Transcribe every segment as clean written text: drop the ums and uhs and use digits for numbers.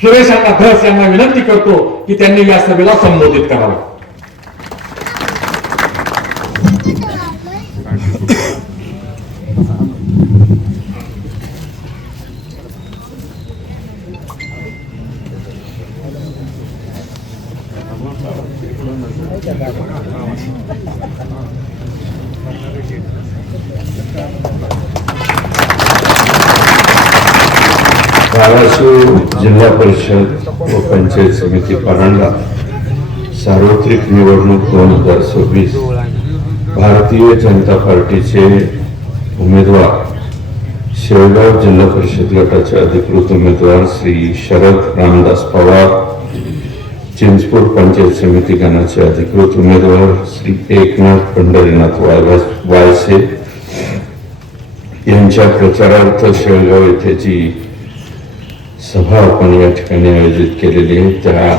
सुरेशांना धस यांना विनंती करतो की त्यांनी या सभेला संबोधित करावं. धाराशिव जिल्हा परिषद व पंचायत समिती परांडा सार्वत्रिक निवडणूक 2026 भारतीय जनता पार्टीचे उमेदवार शेवगाव जिल्हा परिषद गटाचे अधिकृत उमेदवार श्री शरद रामदास पवार, चिंचपूर पंचायत समिती गणाचे अधिकृत उमेदवार श्री एकनाथ पंढरीनाथ वायसे यांच्या प्रचारार्थ शेवगाव येथे जी सभा आपण या ठिकाणी आयोजित केलेली आहे त्या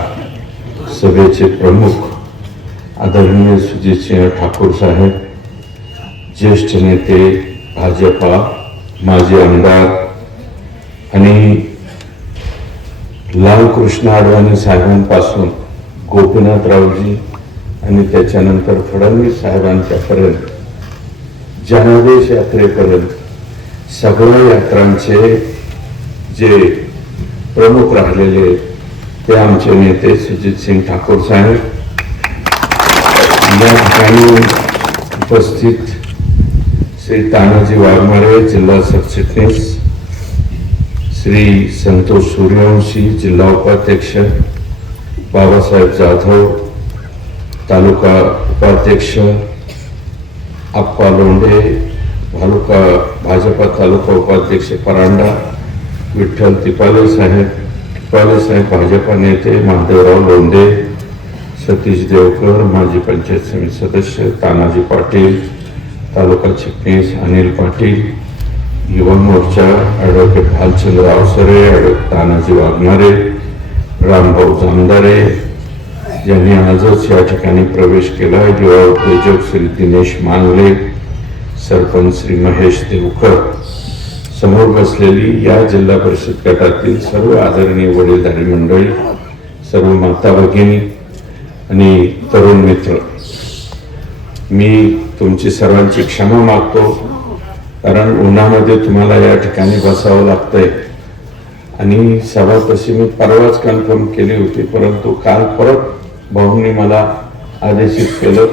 सभेचे प्रमुख आदरणीय सुजितसिंह ठाकूर साहेब, ज्येष्ठ नेते भाजपा, माजी आमदार आणि लालकृष्ण अडवाणी साहेबांपासून गोपीनाथरावजी आणि त्याच्यानंतर फडणवीस साहेबांच्यापर्यंत जनादेश यात्रेपर्यंत सगळ्या यात्रांचे जे प्रमुख राहिलेले ते आमचे नेते सुजितसिंह ठाकूर साहेब, या ठिकाणी उपस्थित श्री तानाजी वाघमारे जिल्हा सरचिटणीस, श्री संतोष सूर्यवंशी जिल्हा उपाध्यक्ष, बाबासाहेब जाधव तालुका उपाध्यक्ष, आप्पा लोंढे भाजपा तालुका उपाध्यक्ष परांडा, विठ्ठल तिपाले साहेब भाजपा नेते, महादेवराव लोंढे, सतीश देवकर माजी पंचायत समिती सदस्य, तानाजी पाटील तालुका चिटणीस, अनिल पाटील युवा मोर्चा, ॲडव्होकेट भालचंद्र आवसरे, ॲडव्होकेट तानाजी वाघमारे, रामभाऊ जामदारे यांनी आजच या ठिकाणी प्रवेश केला. युवा उद्योजक श्री दिनेश मांगले, सरपंच श्री महेश देवकर, समोर बसलेली या जिल्हा परिषद गटातील सर्व आदरणीय वडीलधारी मंडळी, सर्व माता भगिनी आणि तरुण मित्र, मी तुमची सर्वांची क्षमा मागतो कारण उन्हामध्ये तुम्हाला या ठिकाणी बसावं लागतंय आणि सभा तशी मी परवाच कन्फर्म केली होती, परंतु काल परत भाऊंनी मला आदेशित केलं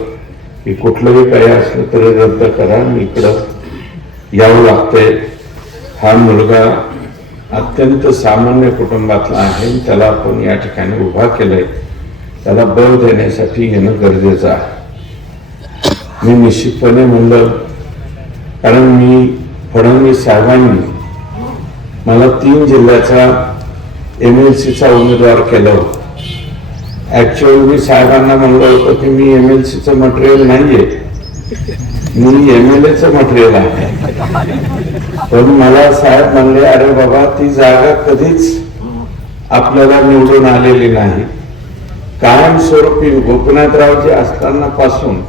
की कुठलंही काही असलं तरी रद्द करा, इकडं यावं लागतंय. हा मुलगा अत्यंत सामान्य कुटुंबातला आहे, त्याला आपण या ठिकाणी उभा केलंय, त्याला बळ देण्यासाठी येणं गरजेचं आहे. मी निश्चितपणे म्हणलं कारण मी फडणवीस साहेबांनी मला 3 जिल्ह्याचा MLCचा उमेदवार केलं होतं. ऍक्च्युअली मी साहेबांना म्हणलं होतं की मी MLCचं मटेरियल नाहीये, मी MLAचं मटेरियल आहे. पण मला साहेब म्हणले अरे बाबा ती जागा कधीच आपल्याला निवडून आलेली नाही, कायमस्वरूपी गोपीनाथरावजी असताना पासून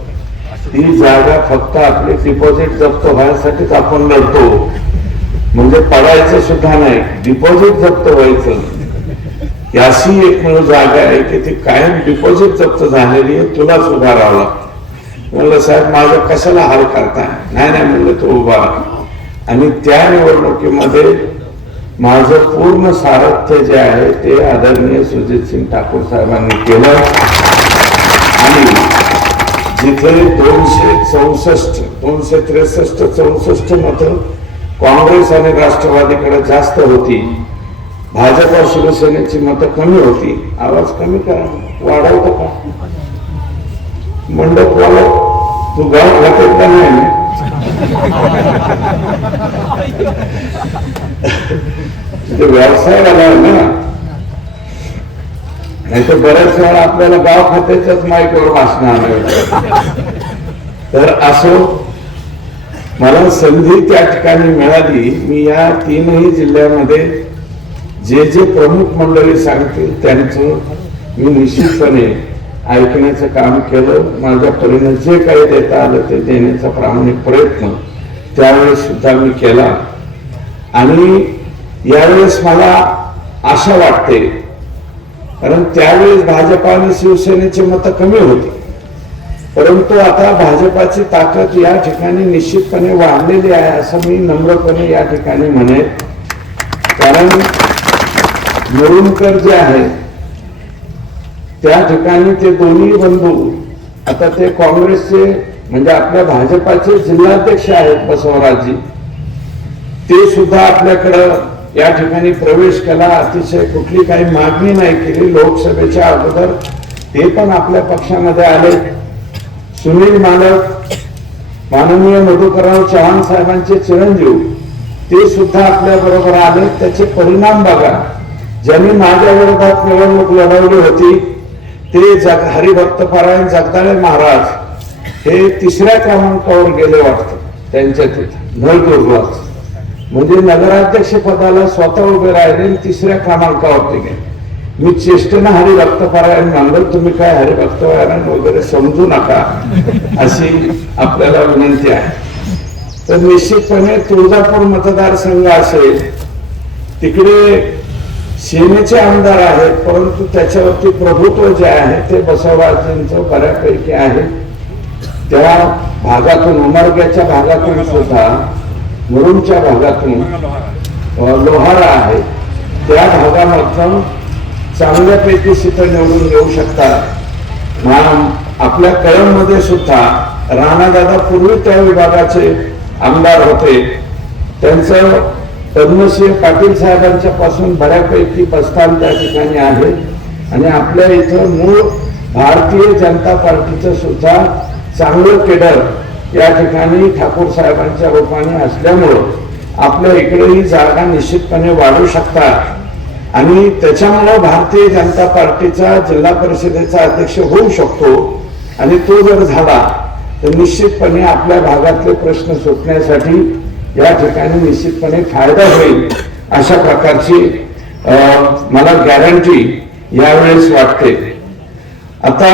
ती जागा फक्त आपले डिपॉझिट जप्त व्हायसाठीच आपण लढतो, म्हणजे पडायचं सुद्धा नाही, डिपॉझिट जप्त व्हायचं. अशी एक जागा आहे की ती कायम डिपॉझिट जप्त झालेली आहे, तुलाच उभा राहावं. म्हणलं साहेब माझं कशाला हाल करताय, नाही म्हणलं तो उभा राहा. आणि त्या निवडणुकीमध्ये माझं पूर्ण सारथ्य जे आहे ते आदरणीय सुजितसिंह ठाकूर साहेबांनी केलं आणि जिथे 264 263 64 मतं काँग्रेस आणि राष्ट्रवादीकडे जास्त होती, भाजपा शिवसेनेची मतं कमी होती. आवाज कमी करा, वाढवतो का मंडप वाला, तू गाव खातेत का नाही? व्यवसाय वाला आहे ना, नाही तर बऱ्याच वेळा आपल्याला गाव खात्याच्याच माईकवर भाषण आलं. तर असो मला संधी त्या ठिकाणी मिळाली. मी या 3ही जिल्ह्यामध्ये जे प्रमुख मंडळी सांगतील त्यांचं मी निश्चितपणे ऐकण्याचं काम केलं. माझ्या परीने जे काही देता आलं ते देण्याचा प्रामाणिक प्रयत्न त्यावेळेस सुद्धा मी केला. आणि यावेळेस मला आशा वाटते कारण त्यावेळेस भाजपा आणि शिवसेनेची मतं कमी होती, परंतु आता भाजपाची ताकद या ठिकाणी निश्चितपणे वाढलेली आहे असं मी नम्रपणे या ठिकाणी म्हणेन. कारण मुरुमकर जे आहे त्या ठिकाणी ते दोन्ही बंधू आता ते काँग्रेसचे म्हणजे आपल्या भाजपाचे जिल्हाध्यक्ष आहेत बसवराजजी, ते सुद्धा आपल्याकडं या ठिकाणी प्रवेश केला. अतिशय कुठली काही मागणी नाही केली लोकसभेच्या अगोदर, ते पण आपल्या पक्षामध्ये आले. सुनील मालक माननीय मधुकरराव चव्हाण साहेबांचे चिरंजीव ते सुद्धा आपल्या बरोबर आले. त्याचे परिणाम बघा, ज्यांनी माझ्या विरोधात निवडणूक लढवली होती ते हरिभक्त पारायण जगदाळे महाराज हे 3ऱ्या क्रमांकावर गेले वाटतं त्यांच्या तिथे नळदुर्गलाच, म्हणजे नगराध्यक्ष पदाला स्वतः उभे राहिले 3ऱ्या क्रमांकावरती गेले. मी चेष्टेनं हरिभक्त पारायण मानलं, तुम्ही काय हरिभक्त पारायण वगैरे समजू नका अशी आपल्याला विनंती आहे. तर निश्चितपणे तुळजापूर मतदारसंघ असेल तिकडे सेनेचे आमदार आहेत, परंतु त्याच्यावरती प्रभुत्व जे आहे ते बसवराजांचं बऱ्यापैकी आहे. त्या भागातून उमरग्याच्या भागातून सुद्धा मुरुमच्या भागातून लोहारा आहे त्या भागामधून चांगल्यापैकी सीटं निवडून येऊ शकतात. आपल्या कळंबमध्ये सुद्धा राणादादा पूर्वी त्या विभागाचे आमदार होते, त्यांचं पद्मश्री पाटील साहेबांच्या पासून बऱ्यापैकी प्रस्थान त्या ठिकाणी आहे. आणि आपल्या इथं मूळ भारतीय जनता पार्टीचं सुद्धा चांगलं केडर या ठिकाणी ठाकूर साहेबांच्या रूपाने असल्यामुळं आपल्या इकडे ही जागा निश्चितपणे वाढू शकतात. आणि त्याच्यामुळं भारतीय जनता पार्टीचा जिल्हा परिषदेचा अध्यक्ष होऊ शकतो. आणि तो जर झाला तर निश्चितपणे आपल्या भागातले प्रश्न सुटण्यासाठी या ठिकाणी निश्चितपणे फायदा होईल अशा प्रकारची मला गॅरंटी यावेळेस वाटते. आता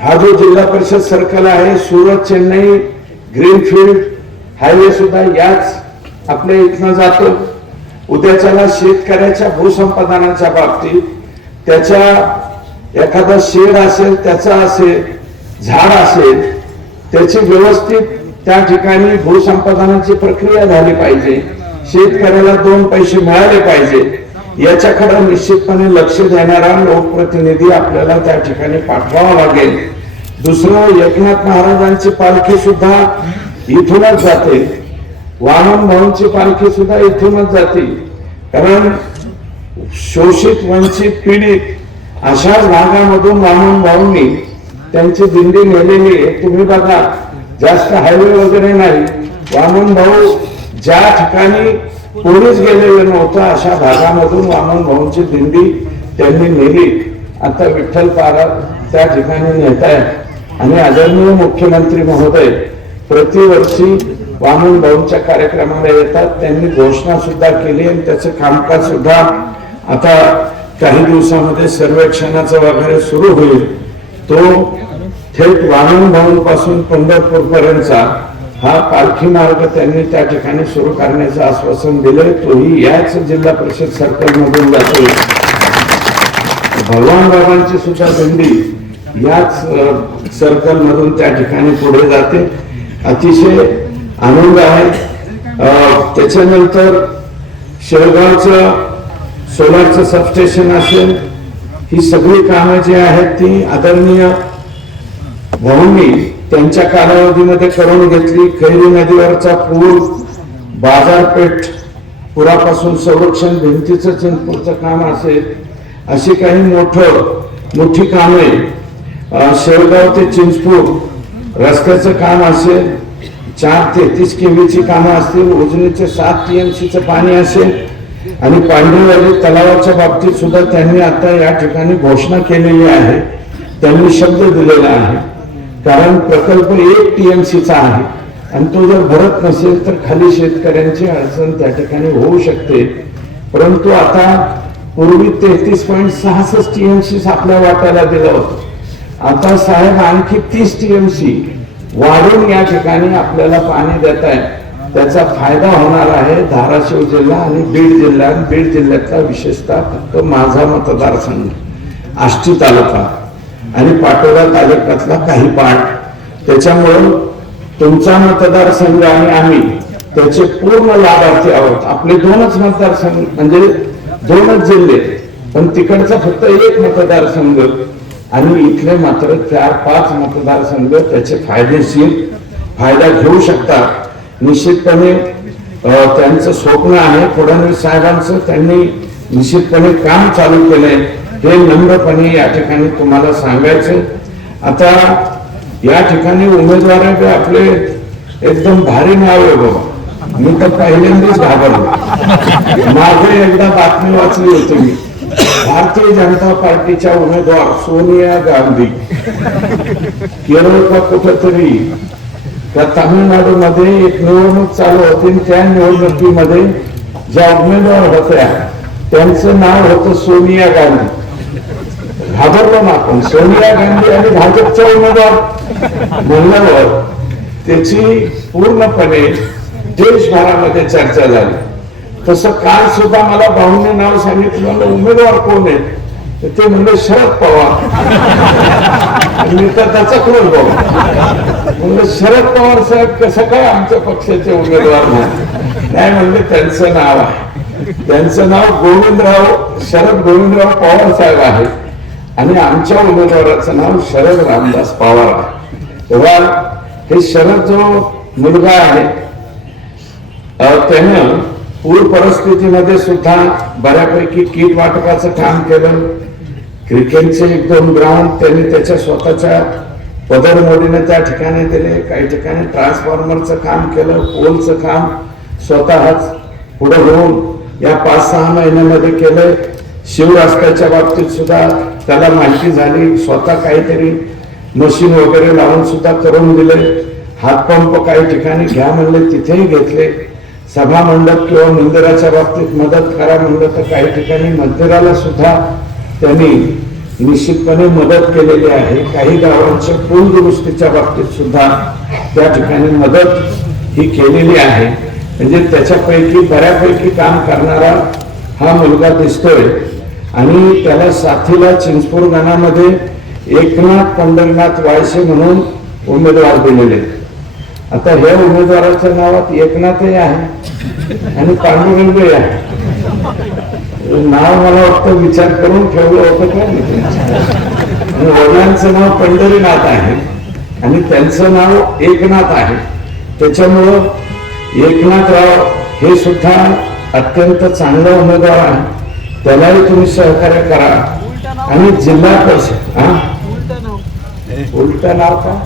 हा जो जिल्हा परिषद सर्कल आहे सुरत चेन्नई ग्रीनफील्ड हायवे सुद्धा याच आपल्या इथनं जातो. उद्याच्याला शेतकऱ्याच्या भूसंपादनाच्या बाबतीत त्याच्या एखादा शेड असेल, त्याचा असेल, झाड असेल, त्याची व्यवस्थित त्या ठिकाणी भूसंपादनाची प्रक्रिया झाली पाहिजे, शेतकऱ्याला 2 पैसे मिळाले पाहिजे, याच्याकडे निश्चितपणे लक्ष देणारा लोकप्रतिनिधी आपल्याला त्या ठिकाणी पाठवावा लागेल. दुसरं, एकनाथ महाराजांची पालखी सुद्धा इथूनच जाते, वामन भाऊंची पालखी सुद्धा इथूनच जाते. कारण शोषित वंचित पीडित अशाच भागामधून वामन भाऊंनी त्यांची दिंडी नेलेली आहे. तुम्ही बघा, जास्त हायवे वगैरे नाही, वामन भाऊ ज्या ठिकाणी कोणीच गेलेलं नव्हतं अशा भागामधून वामन भाऊंची दिंडी त्यांनी नेली. आता विठ्ठल पारा त्या ठिकाणी नेत आहे. आणि आदरणीय मुख्यमंत्री महोदय प्रतिवर्षी वामन भाऊंच्या कार्यक्रमाला येतात. त्यांनी घोषणा सुद्धा केली आणि त्याचं कामकाज सुद्धा आता काही दिवसामध्ये सर्वेक्षणाचं वगैरे सुरू होईल. तो थेट वामन भाऊंपासून पंढरपूर पर्यंतचा हा पालखी मार्ग त्यांनी त्या ठिकाणी सुरू करण्याचं आश्वासन दिले. तोही याच जिल्हा परिषद सर्कल मधून जातो. भगवान बाबांची सुद्धा दिंडी याच सर्कल मधून त्या ठिकाणी पुढे जाते. अतिशय आनंद आहे. त्याच्यानंतर शेळगावचं सोलारचं सबस्टेशन असेल, ही सगळी कामं जी आहेत ती आदरणीय भाऊंनी त्यांच्या कालावधीमध्ये करून घेतली. खैरी नदीवरचा पूल, बाजारपेठ पुरापासून संरक्षण भिंतीचं चिंचपूरचं काम असेल, अशी काही मोठी कामे, शेळगाव ते चिंचपूर रस्त्याचं काम असेल, 433 केवीची कामं असतील, उजनीचे 7 TMCचं पाणी असेल. आणि पांडेवाडी तलावाच्या बाबतीत सुद्धा त्यांनी आता या ठिकाणी घोषणा केलेली आहे. त्यांनी शब्द दिलेला आहे, कारण प्रकल्प 1 TMCचा आहे आणि तो जर भरत नसेल तर खाली शेतकऱ्यांची अडचण त्या ठिकाणी होऊ शकते. परंतु आता पूर्वी 33.66 TMC आपल्या वाट्याला दिलं होतं. आता साहेब आणखी 30 TMC वाढून या ठिकाणी आपल्याला पाणी देत आहे. त्याचा फायदा होणार आहे धाराशिव जिल्हा आणि बीड जिल्हा. बीड जिल्ह्यातला विशेषतः फक्त माझा मतदारसंघ आष्टी तालुका आणि पाटोदा तालुक्यातला काही पार्ट. त्याच्यामुळं तुमचा मतदारसंघ आणि आम्ही त्याचे पूर्ण लाभार्थी आहोत. आपले दोनच मतदारसंघ म्हणजे दोनच जिल्हे, पण तिकडचा फक्त एक मतदारसंघ आणि इथले मात्र 4-5 मतदारसंघ त्याचे फायदा घेऊ शकतात. निश्चितपणे त्यांचं स्वप्न आहे फडणवीस साहेबांचं, त्यांनी निश्चितपणे काम चालू केलंय हे नम्रपणे या ठिकाणी तुम्हाला सांगायचं. आता या ठिकाणी उमेदवार आपले एकदम भारी नाव आहे बाबा. मी तर पहिल्यांदाच घाबरलो. मागे एकदा बातमी वाचली होती मी, भारतीय जनता पार्टीच्या उमेदवार सोनिया गांधी केरळ का कुठेतरी त्या तामिळनाडूमध्ये एक निवडणूक चालू होती. त्या निवडणुकीमध्ये ज्या उमेदवार होत्या त्यांचं नाव होतं सोनिया गांधी. घाबरलो ना आपण. सोनिया गांधी आणि भाजपच्या उमेदवार म्हणल्यावर त्याची पूर्णपणे देशभरामध्ये चर्चा झाली. तसं काल सुद्धा मला भाऊने नाव सांगितलं, उमेदवार कोण आहे? ते म्हणले शरद पवार. मी तर त्याचा क्रोध बाबा म्हणलं शरद पवार साहेब कसं काय आमच्या पक्षाचे उमेदवार नाही म्हणले त्यांचं नाव आहे, त्यांचं नाव शरद गोविंदराव पवार साहेब आहे आणि आमच्या उमेदवाराचं नाव शरद रामदास पवार आहे. तेव्हा हे शरद जो मुलगा आहे त्यानं पूर परिस्थितीमध्ये सुद्धा बऱ्यापैकी किट वाटपाचं काम केलं. क्रिकेटचे 1-2 ग्राउंड त्यांनी त्याच्या स्वतःच्या पदरमोडीने त्या ठिकाणी दिले. काही ठिकाणी ट्रान्सफॉर्मरचं काम केलं, पोलचं काम स्वतःच पुढे होऊन या 5-6 महिन्यामध्ये केलंय. शिवराष्ट्राच्या बाबतीत सुद्धा त्याला माहिती झाली, स्वतः काहीतरी मशीन वगैरे लावून सुद्धा करून दिले. हातपंप काही ठिकाणी घ्या म्हणले तिथेही घेतले. सभा मंडप किंवा मंदिराच्या बाबतीत मदत करा म्हणलं तर काही ठिकाणी मंदिराला सुद्धा त्यांनी निश्चितपणे मदत केलेली आहे. काही गावांच्या पूल दुरुस्तीच्या बाबतीत सुद्धा त्या ठिकाणी मदत ही केलेली आहे. म्हणजे त्याच्यापैकी बऱ्यापैकी काम करणारा हा मुलगा दिसतोय आणि त्याला साथीला चिंचपूर गणामध्ये एकनाथ पंढरीनाथ वायसे म्हणून उमेदवार दिलेले. आता ह्या उमेदवाराच्या नावात एकनाथही आहे आणि पांडुरंगही आहे. नाव मला वाटतं विचार करून ठेवलं होतं का. आणि वडिलांचं नाव पंढरीनाथ आहे आणि त्यांचं नाव एकनाथ आहे. त्याच्यामुळं एकनाथराव हे सुद्धा अत्यंत चांगला उमेदवार आहे. त्यालाही तुम्ही सहकार्य करा. आणि जिल्हा परिषद उलट नाव का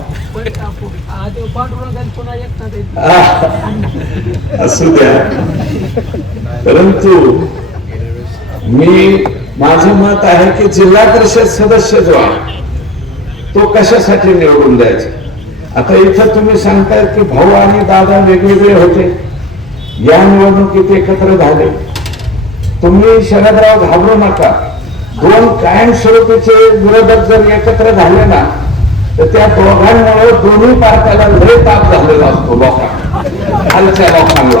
असू द्या, परंतु माझं मत आहे की जिल्हा परिषद सदस्य जो आहे तो कशासाठी निवडून द्यायचा. आता इथं तुम्ही सांगताय की भाऊ आणि दादा वेगवेगळे होते, या निवडणुकीत एकत्र झाले. तुम्ही शरदराव घाबरू नका. 2 कायमस्वरूपीचे विरोधक जर एकत्र झाले ना तर त्या दोघांमुळे दोन्ही पार्ट्याला लय ताप झालेला असतो लोकांना, खालच्या लोकांना.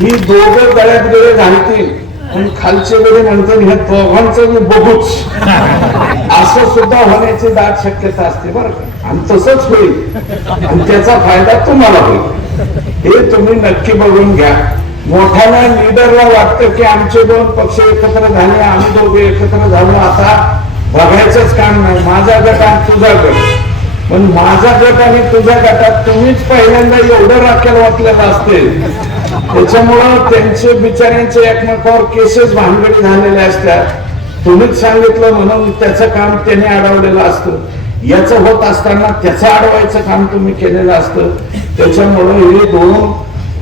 ही दोघं गळ्यात गळे घालतील आणि खालचे वेळे म्हणतील हे दोघांचं मी बघूच, असं सुद्धा होण्याची दाट शक्यता असते बरं का. आणि तसंच होईल आणि त्याचा फायदा तुम्हाला होईल. हे तुम्ही नक्की बघून घ्या. मोठ्याला लीडरला वाटतं की आमचे 2 पक्ष एकत्र झाले, आम्ही दोघे एकत्र झालो, आता बघायचंच काम नाही, माझा गट आणि तुझा गट. पण माझा गट आणि तुझ्या गटात तुम्हीच पहिल्यांदा एवढं राखेल वाटलेलं असते. त्याच्यामुळं त्यांचे बिचाऱ्यांचे एकमेकावर केसेस भानगडी झालेले असतात. तुम्हीच सांगितलं म्हणून त्याचं काम त्याने अडवलेलं असतं, याचं होत असताना त्याचं अडवायचं काम तुम्ही केलेलं असतं. त्याच्यामुळं हे 2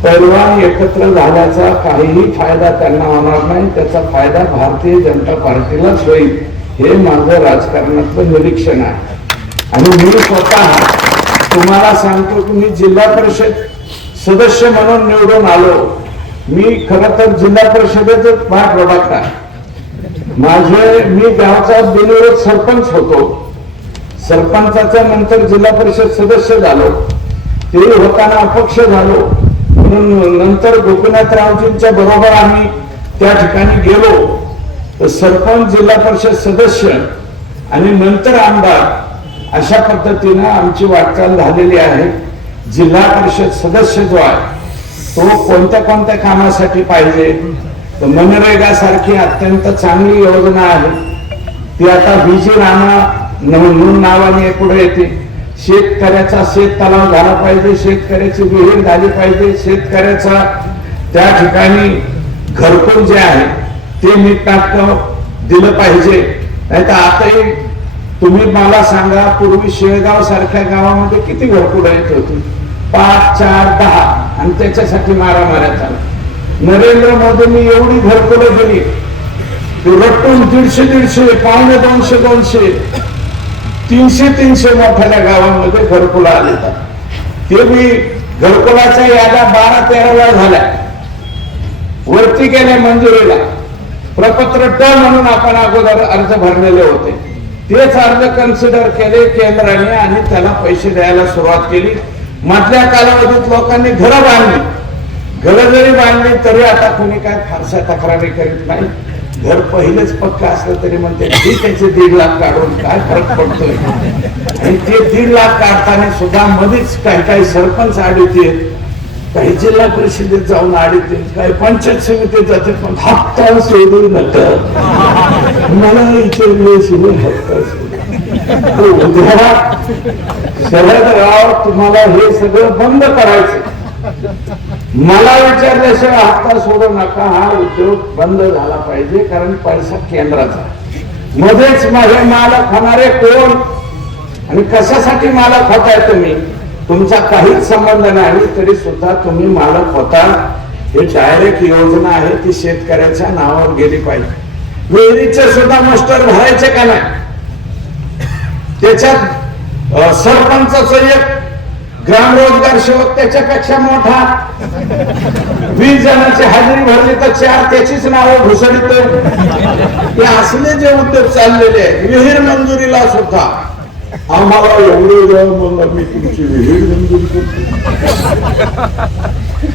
पैलवान एकत्र झाल्याचा काहीही फायदा त्यांना होणार नाही. त्याचा फायदा भारतीय जनता पार्टीलाच होईल, हे माझं राजकारणातलं निरीक्षण आहे. आणि मी स्वतः तुम्हाला सांगतो की मी जिल्हा परिषद सदस्य म्हणून निवडून आलो. मी खरं तर जिल्हा परिषदेच बाय प्रोडक्ट आहे. मी गावचा बिनविरोध सरपंच होतो. सरपंचाच्या नंतर जिल्हा परिषद सदस्य झालो. ते होताना अपक्ष झालो. म्हणून नंतर गोपीनाथरावजींच्या बरोबर आम्ही त्या ठिकाणी गेलो. तर सरपंच, जिल्हा परिषद सदस्य आणि नंतर आमदार अशा पद्धतीनं आमची वाटचाल झालेली आहे. जिल्हा परिषद सदस्य जो आहे तो कोणत्या कोणत्या कामासाठी पाहिजे, तर मनरेगा सारखी अत्यंत चांगली योजना आहे ती आता विजी राणा म्हणून नावाने पुढे येते. शेतकऱ्याचा शेत तलाव झाला पाहिजे, शेतकऱ्याची विहीर झाली पाहिजे, शेतकऱ्याचा त्या ठिकाणी घरकुल जे आहे ते नीटनाटकं दिलं पाहिजे. नाही तर आताही तुम्ही मला सांगा, पूर्वी शेळगाव सारख्या गावामध्ये किती घरकुल येत होती, 5, 4, 10, आणि त्याच्यासाठी मारामाऱ्या चालू. नरेंद्र मोदींनी एवढी घरकुलं दिली, रट्टून 150-150, 250-200, 300 मोठ्या गावांमध्ये घरकुला आले. ते मी घरकुलाच्या याद्या 12-13 वेळा झाल्या, वरती गेल्या मंजुरीला. प्रपत्र ड म्हणून आपण अगोदर अर्ज भरलेले होते, तेच अर्ज कन्सिडर केले केंद्राने आणि त्याला पैसे द्यायला सुरुवात केली. मधल्या कालावधीत लोकांनी घरं बांधली, घरं जरी बांधली तरी आता कोणी काय फारशा तक्रारी करीत नाही. घर पहिलेच पक्क असलं तरी म्हणते त्याचे 1.5 लाख काढून काय फरक पडतोय. आणि ते 1.5 लाख काढताना सुद्धा मध्येच काही सरपंच आडीते, काही जिल्हा परिषदेत जाऊन आडीते, काही पंचायत समितीत जाते, पण हप्ता सोडू नका मला इथे हप्ता उद्या शरद राव तुम्हाला हे सगळं बंद करायचं. मला विचारल्याशिवाय हप्ता सोडू नका, हा उद्योग बंद झाला पाहिजे, कारण पैसा केंद्राचा. मध्येच माझे मालक होणारे कोण आणि कशासाठी मालक होताय तुम्ही, तुमचा काहीच संबंध नाही तरी सुद्धा तुम्ही मालक होता. हे डायरेक्ट योजना आहे ती शेतकऱ्याच्या नावावर गेली पाहिजे. विहिरीचे सुद्धा मास्टर भरायचे का नाही, त्याच्यात सरपंचाचं एक ग्राम रोजगार सेवक त्याच्यापेक्षा मोठा, 20 जणांची हजेरी भरली तर 4 त्याचीच नावं घुसळत. हे असले जे उद्योग चाललेले आहेत. विहीर मंजुरीला सुद्धा आम्हाला एवढे द्या, मग मी तुमची विहीर मंजूर करतो.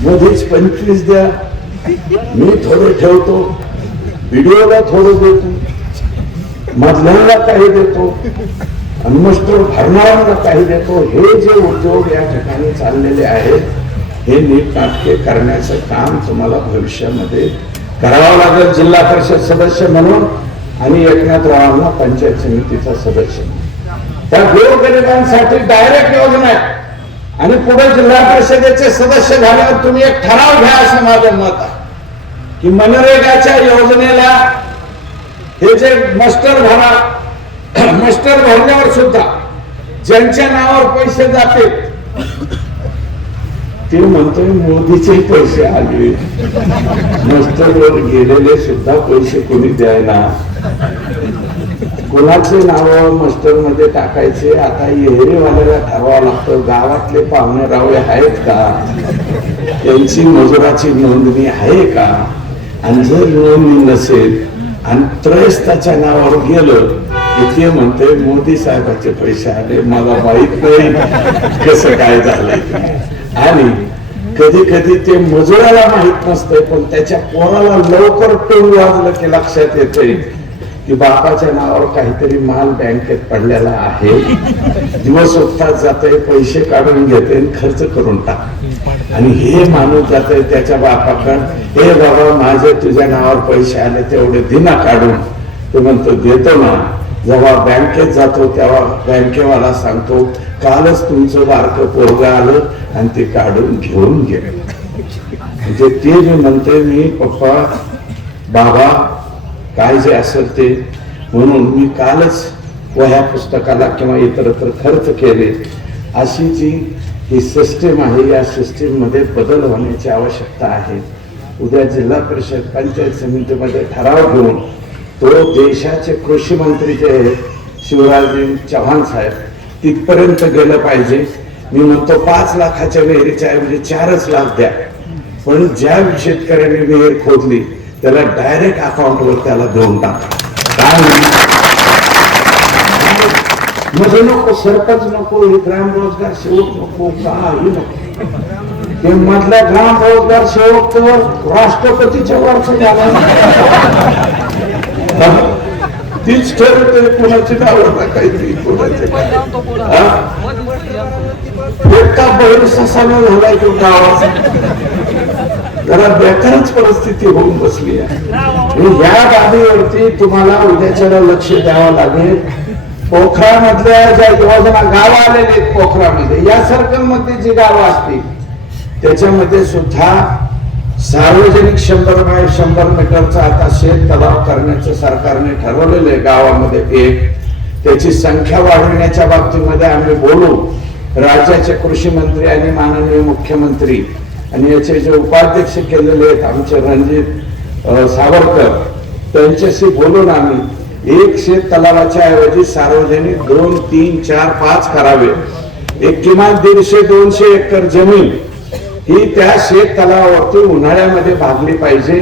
मध्येच 25 द्या, मी थोडे ठेवतो, व्हिडिओला थोडं देतो, मधल्याला काही देतो, अन्मस्टर भरणाऱ्यांना काही देतो. हे जे उद्योग या ठिकाणी चाललेले आहेत हे नीटनाटके करण्याचं काम तुम्हाला भविष्यामध्ये करावं लागेल. जिल्हा परिषद सदस्य म्हणून आणि एकनाथरावांना पंचायत समितीचा सदस्य. त्या गोरगरिबांसाठी डायरेक्ट योजना आहे. आणि पुढे जिल्हा परिषदेचे सदस्य झाल्यावर तुम्ही एक ठराव घ्या असं माझं मत आहे की मनरेगाच्या योजनेला हे जे मास्टर भरल्यावर सुद्धा ज्यांच्या नावावर पैसे जाते ते म्हणतोय मोदीचे पैसे आले, मास्टरवर गेलेले सुद्धा पैसे कोणी द्यायला. कोणाचे नाव मास्टर मध्ये टाकायचे आता एरियावाल्याला ठरवावं लागतं. गावातले पाहुणे रावळे आहेत का, त्यांची मजुराची नोंदणी आहे का, आणि जर नोंदणी नसेल आणि त्रयस्थाच्या नावावर गेलं ते म्हणते मोदी साहेबांचे पैसे आले, मला माहित नाही कसं काय झालंय. आणि कधी कधी ते मजुराला माहित नसतंय, पण त्याच्या पोराला लवकर टोल वाजलं की लक्षात येतंय की बापाच्या नावावर काहीतरी माल बँकेत पडलेला आहे. दिवस उठतात जाते, पैसे काढून घेते, खर्च करून टाक. आणि हे माणूस जाते त्याच्या बापाकडं, हे बाबा माझे तुझ्या नावावर पैसे आले तेवढे दिना काढून. तो म्हणतो देतो ना. जेव्हा बँकेत जातो तेव्हा बँकेवाला सांगतो कालच तुमचं बारकं पोरगं आलं आणि ते काढून घेऊन गेले. म्हणजे ते जे म्हणते मी पप्पा बाबा काय जे असेल ते, म्हणून मी कालच वह्या पुस्तकाला किंवा इतरत्र खर्च केले. अशी जी ही सिस्टीम आहे या सिस्टीम मध्ये बदल होण्याची आवश्यकता आहे. उद्या जिल्हा परिषद पंचायत समितीमध्ये ठराव घेऊन तो देशाचे कृषी मंत्री जे आहेत शिवराजजी चव्हाण साहेब तिथपर्यंत गेलं पाहिजे. मी म्हणतो 5 लाखाच्या विहिरीच्या ऐवजी 4च लाख द्या, पण ज्या शेतकऱ्याने विहीर खोदली त्याला डायरेक्ट अकाउंटवर त्याला देऊन टाका. काय म्हणजे नको सरपंच नको, हे ग्राम रोजगार सेवक नको, काही नको. ते मधला ग्राम रोजगार सेवक तर राष्ट्रपतीच्या वरच झाला. तीच ठरवते कोणाची नावं टाकायची कोणाची एका बैल ससाना झालाय तो गावाचा जरा बेकारच परिस्थिती होऊन बसली आहे. या बाबीवरती तुम्हाला उद्याच्याला लक्ष द्यावं लागेल. पोखरामधल्या ज्या योजना गावं आलेले आहेत पोखरामध्ये या सर्कल मध्ये जी गावं असतील त्याच्यामध्ये सुद्धा सार्वजनिक 100 बाय 100 मीटरचा आता शेत तलाव करण्याचं सरकारने ठरवलेलं आहे गावामध्ये. एक त्याची संख्या वाढवण्याच्या बाबतीमध्ये आम्ही बोलू. राज्याचे कृषी मंत्री आणि माननीय मुख्यमंत्री आणि याचे जे उपाध्यक्ष केलेले आहेत आमचे रणजित सावरकर त्यांच्याशी बोलून आम्ही एक शेत तलावाच्या ऐवजी सार्वजनिक 2, 3, 4, 5 करावे. एक किमान 150-200 एकर जमीन ही त्या शेत तलावावरती उन्हाळ्यामध्ये भागली पाहिजे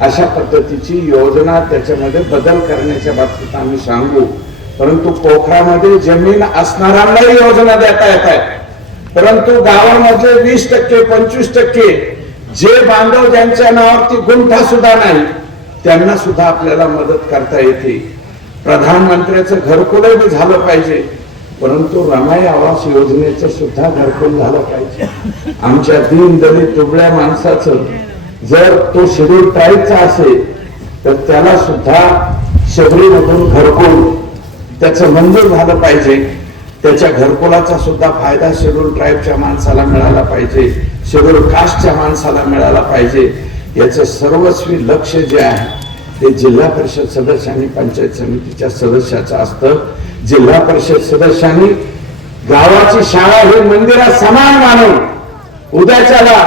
अशा पद्धतीची योजना त्याच्यामध्ये बदल करण्याच्या बाबतीत आम्ही सांगू. परंतु पोखरामध्ये जमीन असणाऱ्यांनाही योजना देता येत आहेत. परंतु गावांमधले 20%, 25% जे बांधव ज्यांच्या नावावरती गुंठा सुद्धा नाही त्यांना सुद्धा आपल्याला मदत करता येते. प्रधानमंत्र्याचं घरकुलही झालं पाहिजे परंतु रमाई आवास योजनेचं सुद्धा घरकुल झालं पाहिजे. आमच्या दीन दलित दुबळ्या माणसाचं जर तो शेड्यूल ट्राईबचा असेल तर त्याला सुद्धा शबरीमधून घरकुल त्याचं मंजूर झालं पाहिजे. त्याच्या घरकुलाचा सुद्धा फायदा शेड्यूल ट्राईबच्या माणसाला मिळाला पाहिजे, शेड्यूल कास्टच्या माणसाला मिळाला पाहिजे. याचं सर्वस्वी लक्ष जे आहे ते जिल्हा परिषद सदस्य आणि पंचायत समितीच्या सदस्याचं असतं. जिल्हा परिषद सदस्यांनी गावाची शाळा ही मंदिरात समान मानून उद्याच्याला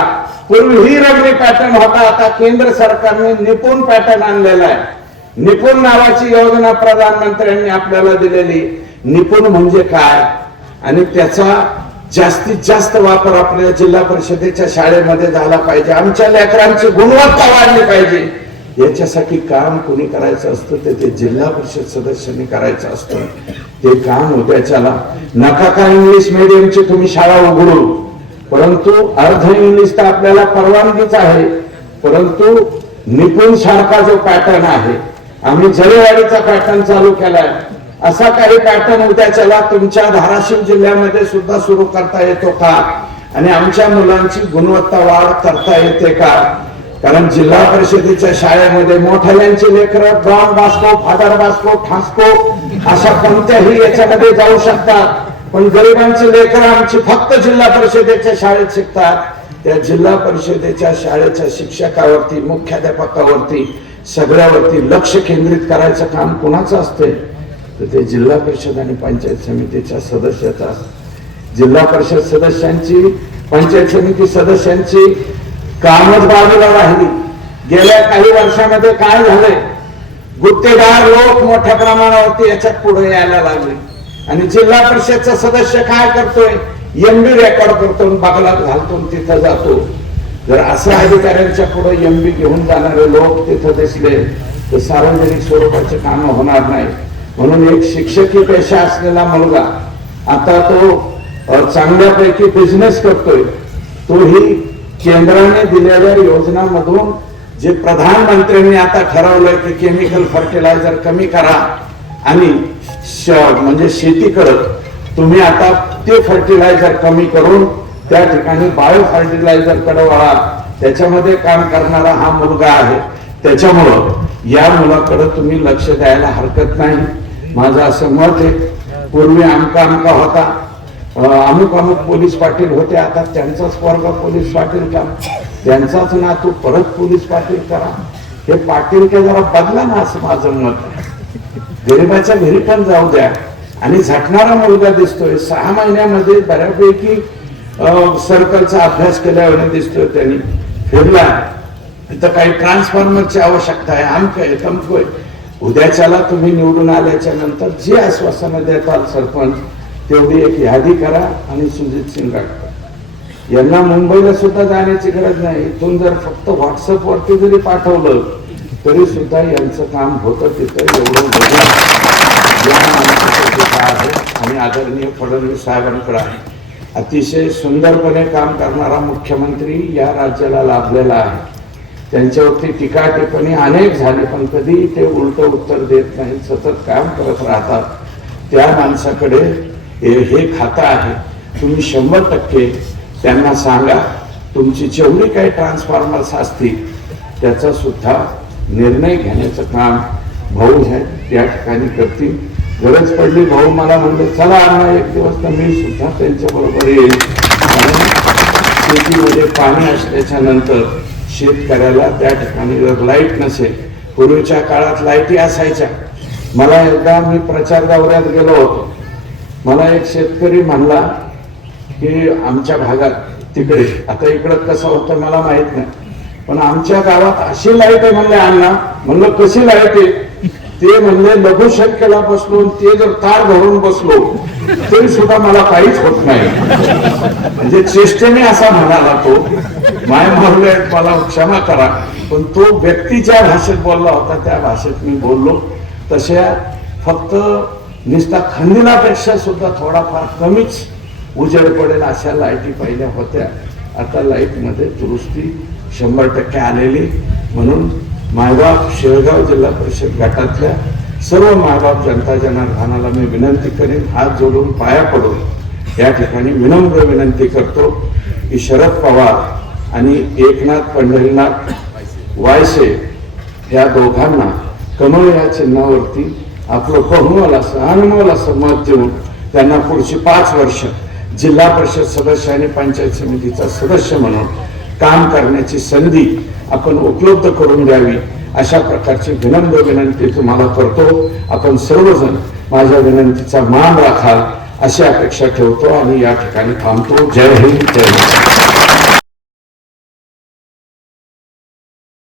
पूर्वी ही रगडी पॅटर्न होता आता केंद्र सरकारने निपुण पॅटर्न आणलेला आहे. निपुण नावाची योजना प्रधानमंत्र्यांनी आपल्याला दिलेली. निपुण म्हणजे काय आणि त्याचा जास्तीत जास्त वापर आपल्या जिल्हा परिषदेच्या शाळेमध्ये झाला पाहिजे. आमच्या लेकरांची गुणवत्ता वाढली पाहिजे. याच्यासाठी काम कोणी करायचं असतं ते जिल्हा परिषद सदस्यांनी करायचं असतं. ते काम उद्याच्याला नका का इंग्लिश मीडियमची तुम्ही शाळा उघडू परंतु अर्ध इंग्लिश तर आपल्याला परवानगीच आहे. परंतु निपुण सारखा जो पॅटर्न आहे आम्ही जरेवाडीचा पॅटर्न चालू केलाय असा काही पॅटर्न उद्याच्याला तुमच्या धाराशिव जिल्ह्यामध्ये सुद्धा सुरू करता येतो का आणि आमच्या मुलांची गुणवत्ता वाढ करता येते का. कारण जिल्हा परिषदेच्या शाळेमध्ये मोठ्यांची लेकरं डॉन बास्को, फादर बास्को, ठास्को अशा कोणत्याही याच्यामध्ये जाऊ शकतात पण गरिबांची लेकरं आमची फक्त जिल्हा परिषदेच्या शाळेत शिकतात. त्या जिल्हा परिषदेच्या शाळेच्या शिक्षकावरती मुख्याध्यापकावरती सगळ्यावरती लक्ष केंद्रित करायचं काम कुणाचं असते तर ते जिल्हा परिषद आणि पंचायत समितीच्या सदस्याचं असतं. जिल्हा परिषद सदस्यांची पंचायत समिती सदस्यांची कामच बाजूला राहिली. गेल्या काही वर्षामध्ये काय झालंय गुत्तेदार लोक मोठ्या प्रमाणावरती याच्यात पुढे यायला लागले आणि जिल्हा परिषदचा सदस्य काय करतोय एमबी रेकॉर्ड करतो बगलात घालतो तिथं जातो. जर असं अधिकाऱ्यांच्या पुढे एमबी घेऊन जाणारे लोक तिथं दिसले तर सार्वजनिक स्वरूपाचे काम होणार नाही. म्हणून एक शिक्षकी पेशा असलेला मुलगा आता तो चांगल्यापैकी बिझनेस करतोय. तोही केंद्राने दिलेल्या योजनांमधून जे प्रधानमंत्र्यांनी आता ठरवलंय की केमिकल फर्टिलायझर कमी करा आणि म्हणजे शेती करत तुम्ही आता ते फर्टिलायझर कमी करून त्या ठिकाणी बायो फर्टिलायझर कडे वळा. त्याच्यामध्ये काम करणारा हा मुलगा आहे. त्याच्यामुळं या मुलाकडे तुम्ही लक्ष द्यायला हरकत नाही. माझं असं मत आहे पूर्वी आमका होता अमुक अमुक पोलीस पाटील होते आता त्यांचाच पोरगा पोलीस पाटील का त्यांचाच नातू परत पोलीस पाटील करा. हे पाटील के जरा बदला ना असं माझं मत आहे. गरिबाच्या घरी पण जाऊ द्या आणि झटणारा मुलगा दिसतोय 6 महिन्यामध्ये बऱ्यापैकी सर्कलचा अभ्यास केल्यावर दिसतोय. त्यांनी फिरला इथं काही ट्रान्सफॉर्मरची आवश्यकता आहे आमक आहे तमकोय. उद्याच्याला तुम्ही निवडून आल्याच्या नंतर जी आश्वासनं देताल सरपंच तेवढी एक यादी करा आणि सुजित सिंग गाडकर यांना मुंबईला सुद्धा जाण्याची गरज नाही. इथून जर फक्त व्हॉट्सअपवरती जरी पाठवलं तरी सुद्धा यांचं काम होतं तिथं एवढं आहे. आणि आदरणीय फडणवीस साहेबांकडे आहे. अतिशय सुंदरपणे काम करणारा मुख्यमंत्री या राज्याला लाभलेला आहे. त्यांच्यावरती टीका टिप्पणी अनेक झाली, पण कधी ते उलट उत्तर देत नाही, सतत काम करत राहतात. त्या माणसाकडे हे खातं आहे. तुम्ही 100% त्यांना सांगा तुमची जेवढी काही ट्रान्सफॉर्मर्स असतील त्याचा सुद्धा निर्णय घेण्याचं काम भाऊ या ठिकाणी करतील. गरज पडली भाऊ मला म्हणले चला अण्णा एक दिवस, तर मी सुद्धा त्यांच्या बरोबर येईल. कारण शेतीमध्ये पाणी असल्याच्या नंतर शेतकऱ्याला त्या ठिकाणी जर लाईट नसेल, पूर्वीच्या काळात लाईटी असायच्या. मला एकदा मी प्रचार दौऱ्यात गेलो होतो, मला एक शेतकरी म्हणला की आमच्या भागात तिकडे, आता इकडं कसं होतं मला माहित नाही, पण आमच्या गावात अशी लाईट आहे म्हणले अण्णा. म्हणलं कशी लाईट आहे? ते म्हणले लघुशंकेला बसलो, ते जर तार धरून बसलो तरी सुद्धा मला काहीच होत नाही. म्हणजे चेष्टेने असा म्हणाला तो. माय मारले मला क्षमा करा, पण तो व्यक्ती ज्या भाषेत बोलला होता त्या भाषेत मी बोललो. तशा फक्त नुसता खंदिनापेक्षा सुद्धा थोडाफार कमीच उजेड पडेल अशा लाईटी पहिल्या होत्या. आता लाईटमध्ये दुरुस्ती 100% आलेली. म्हणून मायबाप शेळगाव जिल्हा परिषद गटातल्या सर्व मायबाप जनता जनार्दनाला मी विनंती करीन, हात जोडून पाया पडून या ठिकाणी विनम्र विनंती करतो की शरद पवार आणि एकनाथ पंढरीनाथ वायसे या दोघांना कमळ या चिन्हावरती आपलं बहुमोल असं अनमोल असं मत देऊन त्यांना पुढची 5 वर्ष जिल्हा परिषद सदस्य आणि पंचायत समितीचा सदस्य म्हणून काम करण्याची संधी आपण उपलब्ध करून द्यावी, अशा प्रकारची विनम्र विनंती तुम्हाला करतो. आपण सर्वजण माझ्या विनंतीचा मान राखाल अशी अपेक्षा ठेवतो आणि या ठिकाणी थांबतो. जय हिंद, जय महाराष्ट्र.